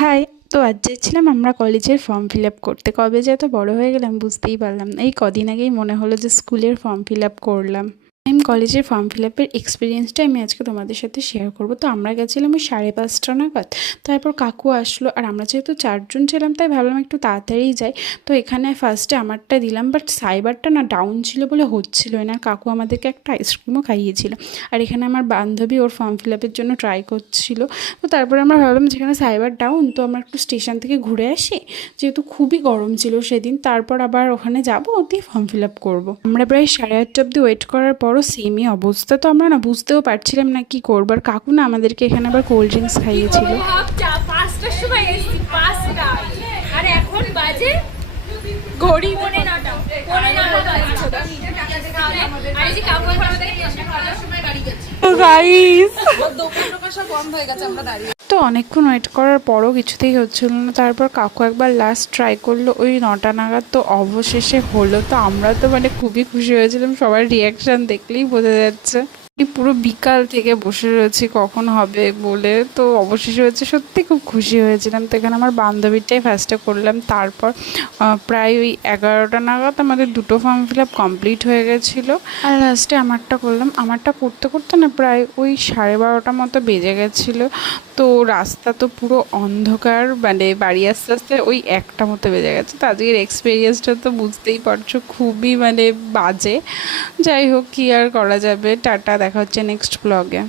High. তো আজ যাচ্ছিলাম আমরা কলেজের ফর্ম ফিল আপ করতে। কবে যে এত বড় হয়ে গেলাম বুঝতেই পারলাম না। এই কদিন আগেই মনে হলো যে স্কুলের ফর্ম ফিল আপ করলাম। আমি কলেজের ফর্ম ফিল আপের এক্সপিরিয়েন্সটা আমি আজকে তোমাদের সাথে শেয়ার করব। তো আমরা গেছিলাম ওই 5:30 নাগাদ। তারপর কাকু আসলো, আর আমরা যেহেতু 4জন ছিলাম তাই ভাবলাম একটু তাড়াতাড়ি যাই। তো এখানে ফার্স্টে আমারটা দিলাম, বাট সাইবারটা না ডাউন ছিল বলে হচ্ছিল না। আর কাকু আমাদেরকে একটা আইসক্রিমও খাইয়েছিল। আর এখানে আমার বান্ধবী ওর ফর্ম ফিল আপের জন্য ট্রাই করছিল। তো তারপরে আমরা ভাবলাম যেখানে সাইবার ডাউন, তো আমরা একটু স্টেশন থেকে ঘুরে আসি, যেহেতু খুবই গরম ছিল সেদিন। তারপর আবার ওখানে যাবো, দিয়ে ফর্ম ফিল আপ করবো। আমরা প্রায় 8:30 অব্দি ওয়েট করার পরও সেমই অবস্থা। তো আমরা না বুঝতেও পারছিলাম না কি করবো। আর কাকু না আমাদেরকে এখানে আবার কোল্ড ড্রিঙ্কস খাইয়েছিল। 5টার সময় এসেছি, 5টা আর এখন বাজে ঘড়ি পৌনে 9টা বাজছে। আর এই যে কাকু আমাদের সময় গাড়ি গেছে। তো গাইস, দোকান টোকান সব বন্ধ হয়ে গেছে, আমরা দাঁড়িয়ে। তো অনেকক্ষণ ওয়েট করার পরও কিছুতেই হচ্ছিল না। তারপর কাকু একবার লাস্ট ট্রাই করলো ওই 9টা নাগাদ, তো অবশেষে হলো। তো আমরা তো মানে খুবই খুশি হয়েছিলাম, সবার রিয়াকশান দেখলেই বোঝা যাচ্ছে। এই পুরো বিকাল থেকে বসে রয়েছি কখন হবে বলে, তো অবশেষে হচ্ছে, সত্যি খুব খুশি হয়েছিলাম। তো এখানে আমার বান্ধবীটাই ফার্স্টে করলাম। তারপর প্রায় ওই 11টা নাগাদ আমাদের দুটো ফর্ম ফিল আপ কমপ্লিট হয়ে গেছিলো। আর লাস্টে আমারটা করলাম। আমারটা করতে করতে না প্রায় ওই 12:30 মতো বেজে গেছিলো। তো রাস্তা তো পুরো অন্ধকার, মানে বাড়ি আস্তে আস্তে ওই 1টা মতো বেজে গেছে। তো আজকের এক্সপিরিয়েন্সটা তো বুঝতেই পারছো, খুবই মানে বাজে। যাই হোক, কি আর করা যাবে। টাটা, দেখা হচ্ছে নেক্সট ব্লগে।